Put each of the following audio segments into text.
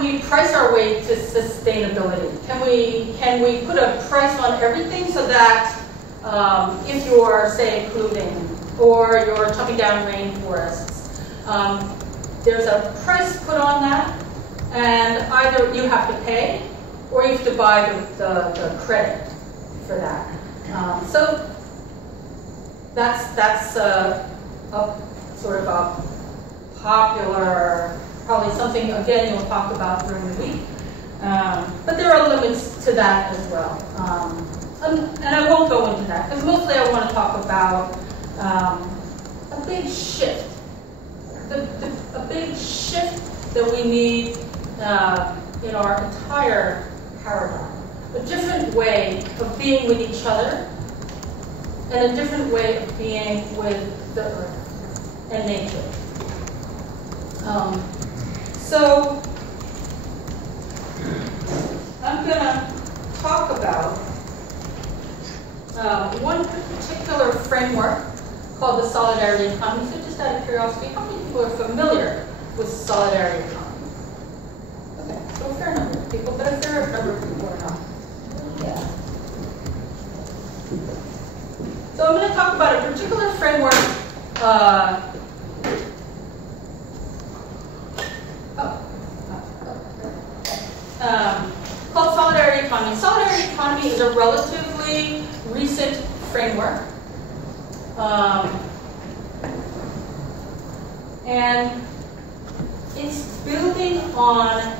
can we price our way to sustainability? Can we put a price on everything so that if you're, say, polluting or you're chopping down rainforests, there's a price put on that, and either you have to pay or you have to buy the credit for that. So that's a sort of a popular, probably something, again, you'll talk about during the week. But there are limits to that as well. And I won't go into that, because mostly I want to talk about a big shift. A big shift that we need in our entire paradigm. A different way of being with each other, and a different way of being with the earth and nature. So I'm going to talk about one particular framework called the solidarity economy. So just out of curiosity, how many people are familiar with solidarity economy? Okay, so a fair number of people, but a fair number of people are not. Yeah. So I'm going to talk about a particular framework called solidarity economy. Solidarity economy is a relatively recent framework. And it's building on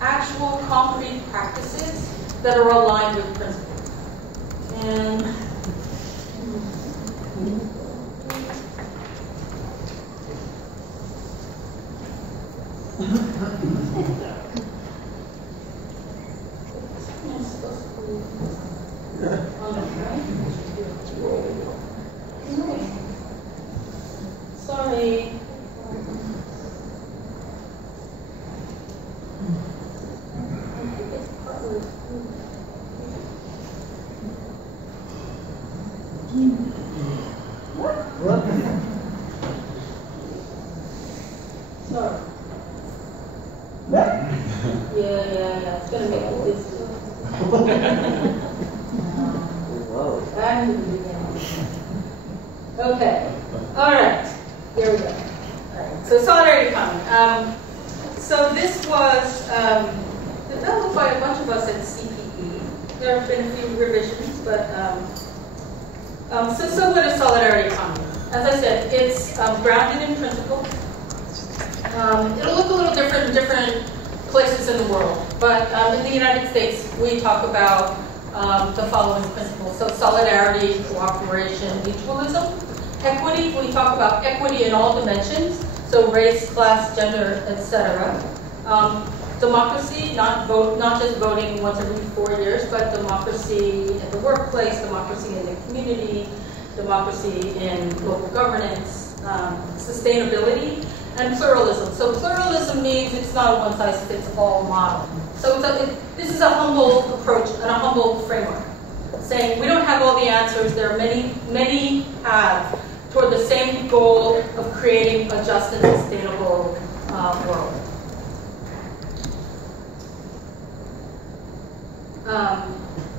actual concrete practices that are aligned with principles. And sorry. Sorry. Yeah. It's gonna make this. Okay. All right. Here we go. All right. So solidarity economy. So this was developed by a bunch of us at CPE. There have been a few revisions, but so what is solidarity economy? As I said, it's grounded in principle. It'll look a little different in different places in the world, but in the United States, we talk about the following principles. So solidarity, cooperation, mutualism. Equity, we talk about equity in all dimensions, so race, class, gender, etc. Democracy, not just voting once every 4 years, but democracy in the workplace, democracy in the community, democracy in local governance, sustainability, and pluralism. So pluralism means it's not a one-size-fits-all model. So this is a humble approach and a humble framework, saying we don't have all the answers. There are many paths toward the same goal of creating a just and sustainable world.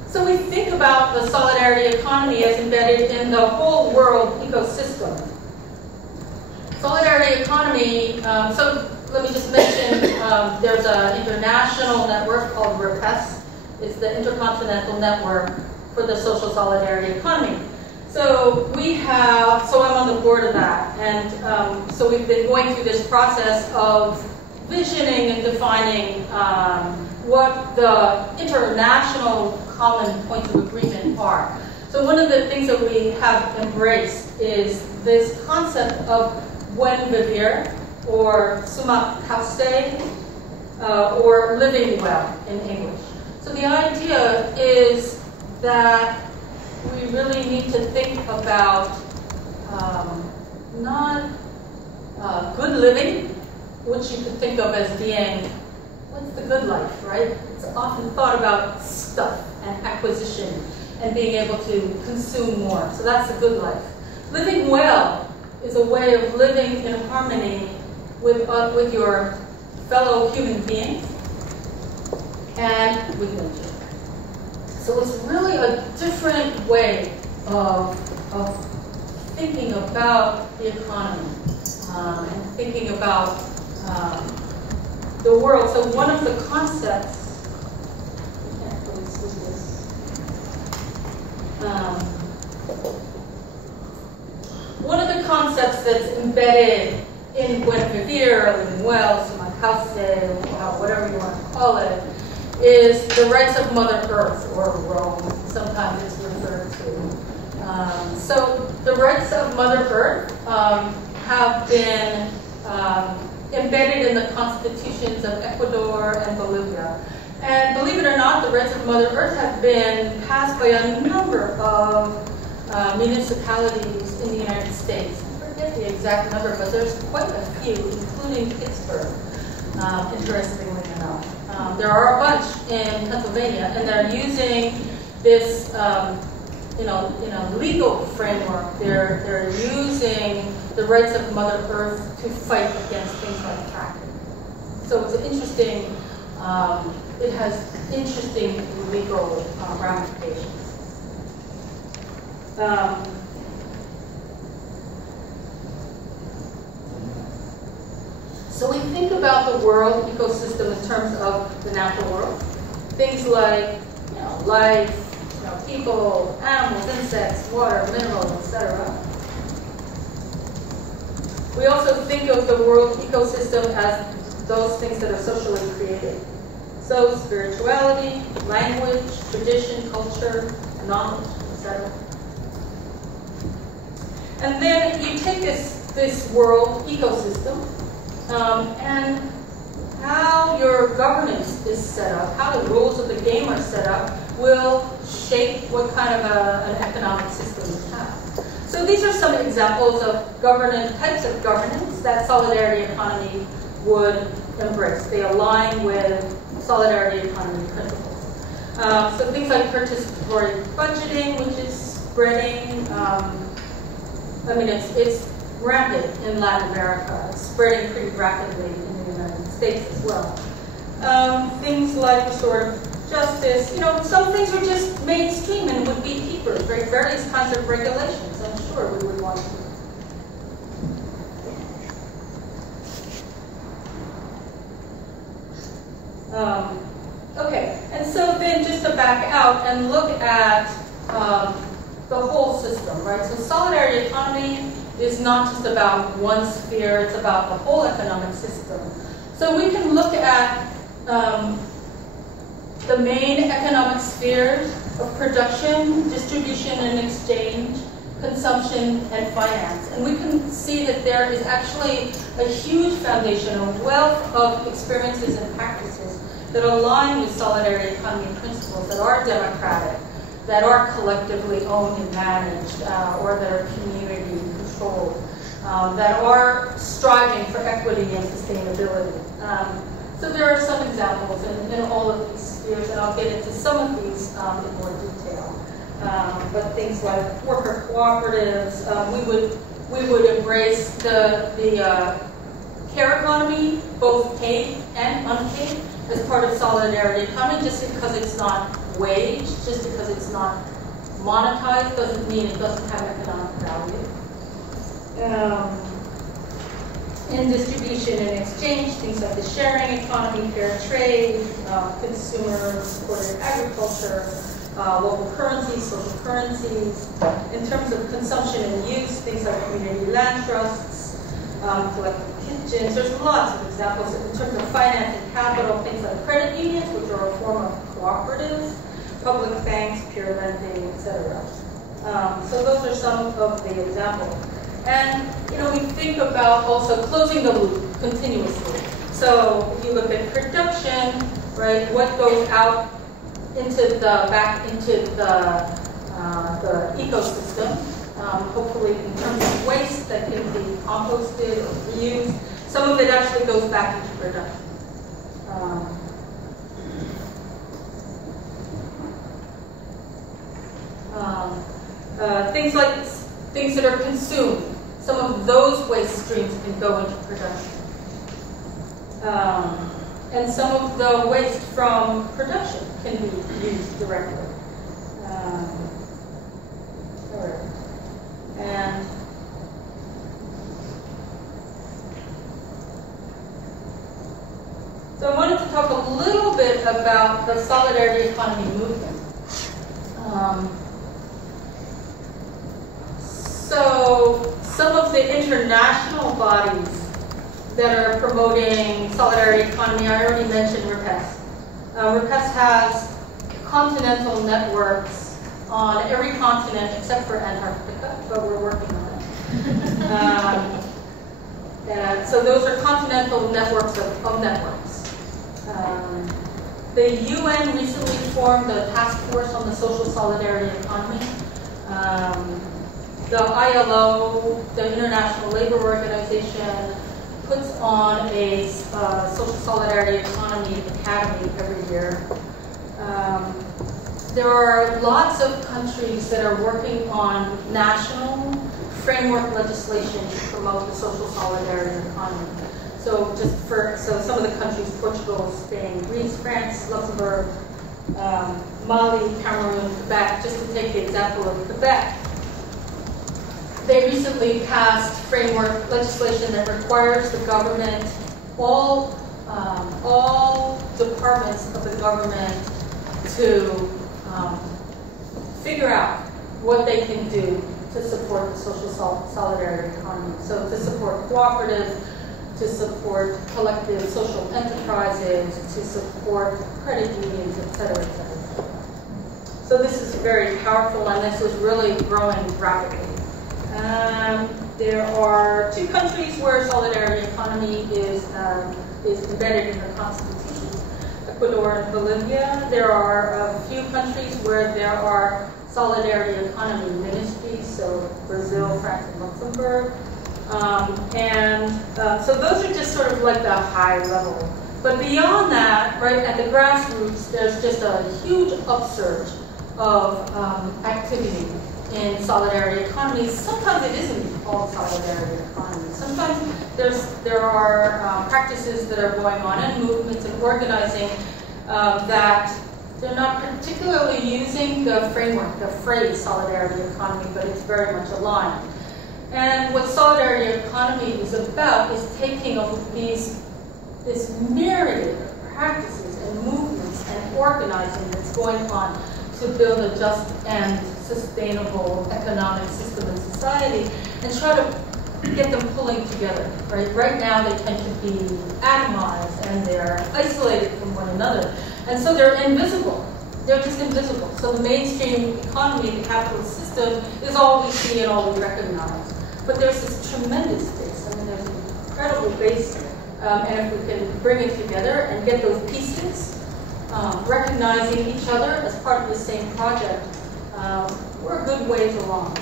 So we think about the solidarity economy as embedded in the whole world ecosystem. Solidarity economy, so let me just mention, there's an international network called REPES. It's the Intercontinental Network for the Social Solidarity Economy. So I'm on the board of that, and so we've been going through this process of visioning and defining what the international common points of agreement are. So one of the things that we have embraced is this concept of buen vivir, or sumak kauste, or living well in English. So the idea is that we really need to think about not good living, which you could think of as being, what's the good life, right? It's often thought about stuff and acquisition and being able to consume more. So that's the good life. Living well is a way of living in harmony with your fellow human beings and religion. So it's really a different way of thinking about the economy and thinking about the world. So one of the concepts, I can't really see this. One of the concepts that's embedded in Guinevere, in Wells, in my house, whatever you want to call it, is the rights of Mother Earth, or Rome, sometimes it's referred to. So the rights of Mother Earth have been embedded in the constitutions of Ecuador and Bolivia. And believe it or not, the rights of Mother Earth have been passed by a number of municipalities in the United States. I forget the exact number, but there's quite a few, including Pittsburgh, interestingly enough. There are a bunch in Pennsylvania, and they're using this in a legal framework. They're using the rights of Mother Earth to fight against things like fracking. So it's interesting. It has interesting legal ramifications. So we think about the world ecosystem in terms of the natural world. Things like life, people, animals, insects, water, minerals, etc. We also think of the world ecosystem as those things that are socially created. So spirituality, language, tradition, culture, knowledge, etc. And then you take this world ecosystem and how your governance is set up, how the rules of the game are set up, will shape what kind of an economic system you have. So these are some examples of types of governance that solidarity economy would embrace. They align with solidarity economy principles. So things like participatory budgeting, which is spreading, it's rampant in Latin America. It's spreading pretty rapidly in the United States as well. Things like restorative justice, some things are just mainstream and would be keepers, right? Various kinds of regulations, I'm sure we would want to. Okay, and so then just to back out and look at the whole system, right? So solidarity economy is not just about one sphere, it's about the whole economic system. So we can look at the main economic spheres of production, distribution and exchange, consumption, and finance. And we can see that there is actually a huge foundation, a wealth of experiences and practices that align with solidarity economy principles that are democratic, that are collectively owned and managed, or that are community controlled, that are striving for equity and sustainability. So there are some examples in all of these spheres, and I'll get into some of these in more detail. But things like worker cooperatives, we would embrace the care economy, both paid and unpaid, as part of solidarity economy. Just because it's not waged, just because it's not monetized, doesn't mean it doesn't have economic value. In distribution and exchange, things like the sharing economy, fair trade, consumer-supported agriculture, local currencies, social currencies. In terms of consumption and use, things like community land trusts, collective kitchens. There's lots of examples. In terms of finance and capital, things like credit unions, which are a form of cooperatives, public banks, peer lending, etc. So those are some of the examples. And we think about also closing the loop continuously. So if you look at production, right, what goes out back into the ecosystem, hopefully in terms of waste that can be composted or reused. Some of it actually goes back into production. Things that are consumed, some of those waste streams can go into production. And some of the waste from production can be used directly. And so I wanted to talk a little bit about the solidarity economy movement. So some of the international bodies that are promoting solidarity economy, I already mentioned REPES. REPES has continental networks on every continent except for Antarctica, but we're working on it. And so those are continental networks of networks. The UN recently formed a task force on the social solidarity economy. The ILO, the International Labor Organization, puts on a social solidarity economy academy every year. There are lots of countries that are working on national framework legislation to promote the social solidarity economy. So some of the countries, Portugal, Spain, Greece, France, Luxembourg, Mali, Cameroon, Quebec, just to take the example of Quebec. They recently passed framework legislation that requires the government, all departments of the government, to figure out what they can do to support the social solidarity economy. So to support cooperatives, to support collective social enterprises, to support credit unions, et cetera, et cetera. So this is very powerful, and this is really growing rapidly. There are 2 countries where solidarity economy is embedded in the constitution, Ecuador and Bolivia. There are a few countries where there are solidarity economy ministries, so Brazil, France, and Luxembourg. So those are just sort of like the high level. But beyond that, right at the grassroots, there's just a huge upsurge of activity in solidarity economies. Sometimes it isn't called solidarity economy. Sometimes there are practices that are going on and movements and organizing that they're not particularly using the framework, the phrase solidarity economy, but it's very much aligned. And what solidarity economy is about is taking this myriad of practices and movements and organizing that's going on to build a just and sustainable economic system and society, and try to get them pulling together. Right now they tend to be atomized and they're isolated from one another, and so they're invisible. They're just invisible. So the mainstream economy, the capitalist system, is all we see and all we recognize. But there's this tremendous base. I mean, there's an incredible base, and if we can bring it together and get those pieces, recognizing each other as part of the same project, we're a good ways along.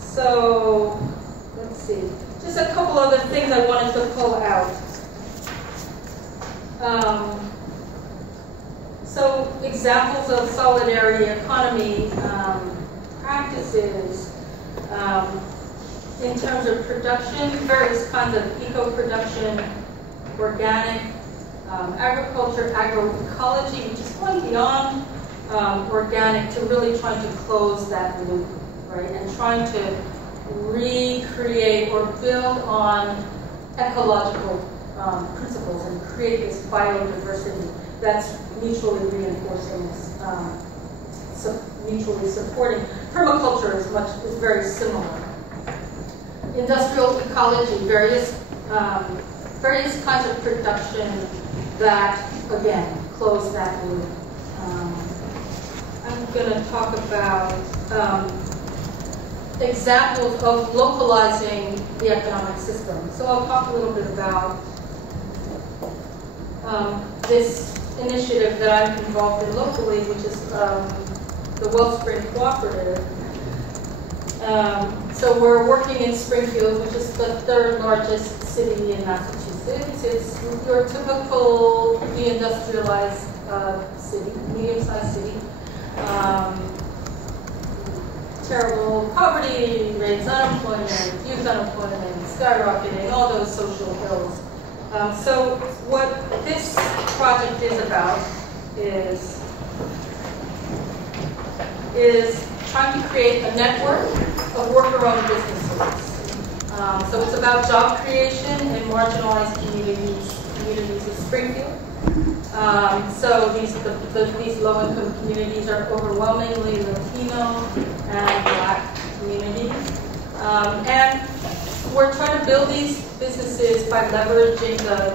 So, let's see. Just a couple other things I wanted to pull out. So, examples of solidarity economy practices in terms of production, various kinds of eco-production, organic, agriculture, agroecology, which is going beyond organic to really trying to close that loop, right? And trying to recreate or build on ecological principles and create this biodiversity that's mutually reinforcing, mutually supporting. Permaculture is very similar. Industrial ecology, various kinds of production that, again, close that loop. I'm going to talk about examples of localizing the economic system. So I'll talk a little bit about this initiative that I'm involved in locally, which is the Wellspring Cooperative. So we're working in Springfield, which is the 3rd largest city in Massachusetts. It's your typical deindustrialized city, medium-sized city. terrible poverty rates, unemployment, youth unemployment, skyrocketing, all those social ills. So what this project is about is trying to create a network of worker-owned businesses. So it's about job creation in marginalized communities of Springfield. So these low-income communities are overwhelmingly Latino and Black communities. And we're trying to build these businesses by leveraging the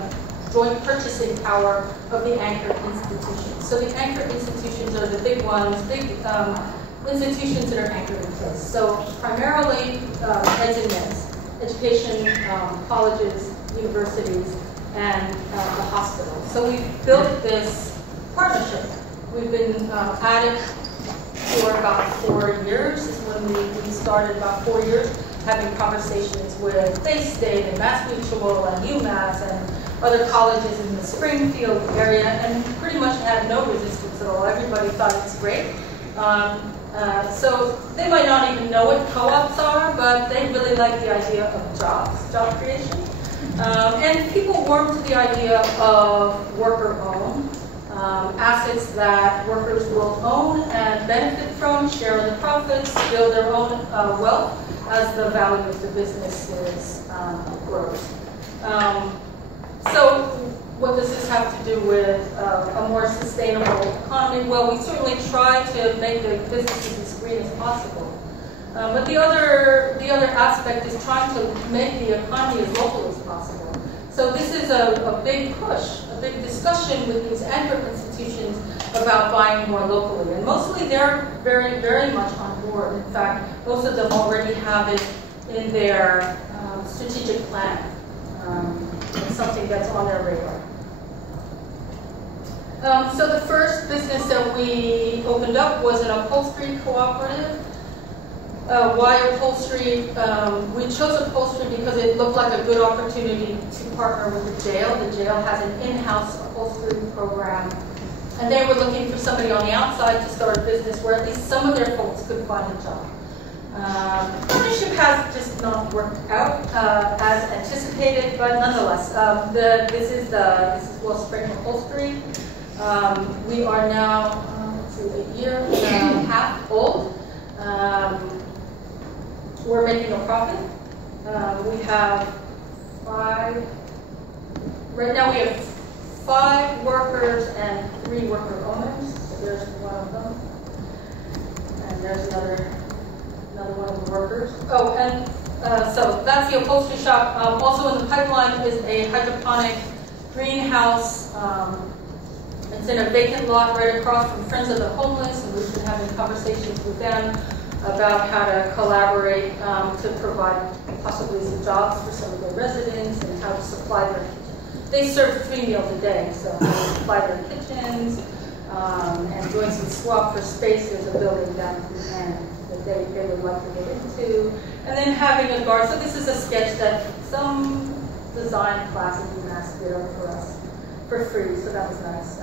joint purchasing power of the anchor institutions. So the anchor institutions are the big ones, institutions that are anchored in place. So primarily eds and meds, education, colleges, universities, and the hospitals. So we've built this partnership. We've been at it for about 4 years. This is when we started, about 4 years, having conversations with Bay State and MassMutual and UMass and other colleges in the Springfield area, and pretty much had no resistance at all. Everybody thought it's great. So they might not even know what co-ops are, but they really like the idea of job creation. And people warm to the idea of worker-owned assets that workers will own and benefit from, share in the profits, build their own wealth as the value of the businesses grows. So what does this have to do with a more sustainable economy? Well, we certainly try to make the businesses as green as possible. But the other aspect is trying to make the economy as local as possible. So this is a big push, a big discussion with these anchor institutions about buying more locally. And mostly they're very, very much on board. In fact, most of them already have it in their strategic plan. It's something that's on their radar. So the first business that we opened up was an upholstery cooperative. Why upholstery? We chose upholstery because it looked like a good opportunity to partner with the jail. The jail has an in-house upholstery program, and they were looking for somebody on the outside to start a business where at least some of their folks could find a job. Partnership has just not worked out as anticipated, but nonetheless, this is Wellspring Upholstery. We are now, a year and a half old. We're making a profit. We have right now we have 5 workers and 3 worker owners. So there's one of them. And there's another one of the workers. Oh, and so that's the upholstery shop. Also in the pipeline is a hydroponic greenhouse. It's in a vacant lot right across from Friends of the Homeless, and we've been having conversations with them about how to collaborate to provide possibly some jobs for some of their residents and how to supply their kitchens. They serve 3 meals a day, so they supply their kitchens and doing some swap for space. There's a building down at the end that they would like to get into. And then having a garden. So this is a sketch that some design class at UMass did for us for free, so that was nice.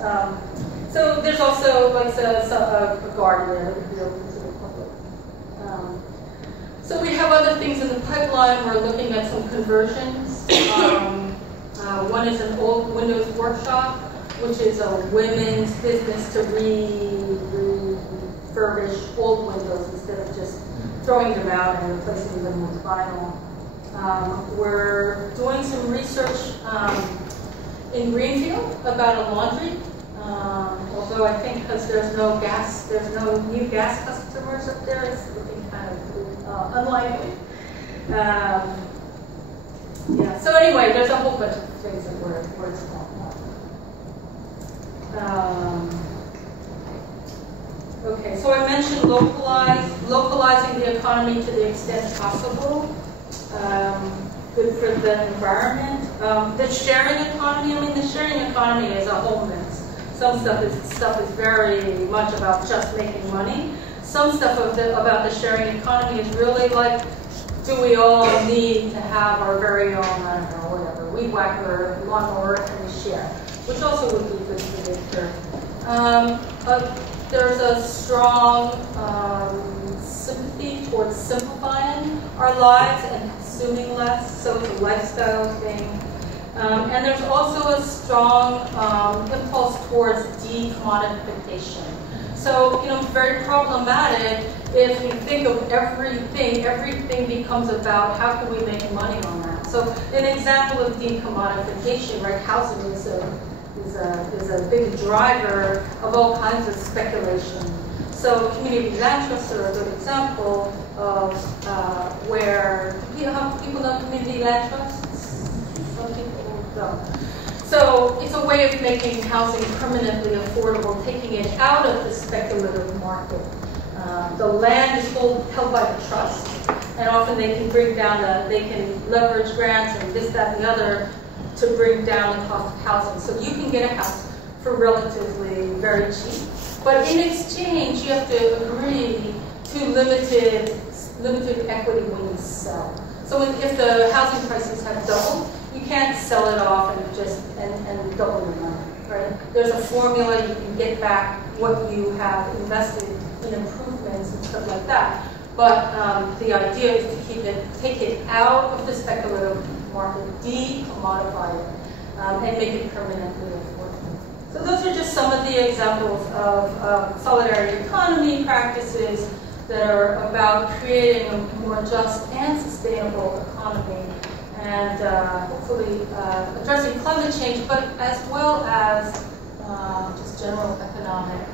So there's also like a garden there that would be open to the public. So we have other things in the pipeline. We're looking at some conversions. One is an old Windows workshop, which is a women's business to refurbish old windows instead of just throwing them out and replacing them with vinyl. We're doing some research in Greenfield about a laundry. Although I think because there's no new gas customers up there, it's looking kind of unlikely. Yeah. So anyway, there's a whole bunch of things that we're exploring. Okay, so I mentioned localizing the economy to the extent possible. Good for the environment. The sharing economy, the sharing economy is a whole mix. Some stuff is very much about just making money. Some stuff about the sharing economy is really like, do we all need to have our very own, I don't know, whatever, weed whacker, lawnmower, and we share, which also would be good for the earth. There's a strong sympathy towards simplifying our lives and consuming less, so it's a lifestyle thing. And there's also a strong impulse towards de-commodification. So, very problematic if you think of everything becomes about how can we make money on that. So an example of de-commodification, right, housing is a big driver of all kinds of speculation. So community land trusts are a good example of where, people know community land trusts? Some people don't. So it's a way of making housing permanently affordable, taking it out of the speculative market. The land is held by the trust, and often they can bring down they can leverage grants and this, that, and the other to bring down the cost of housing. So you can get a house for relatively very cheap, but in exchange you have to agree to limited equity when you sell. So if the housing prices have doubled, you can't sell it off and double your money, right? There's a formula, you can get back what you have invested in improvements and stuff like that. But the idea is to take it out of the speculative market, de-commodify it, and make it permanently affordable. So those are just some of the examples of solidarity economy practices that are about creating a more just and sustainable economy, and hopefully addressing climate change, but as well as just general economic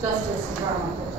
justice, environmental justice.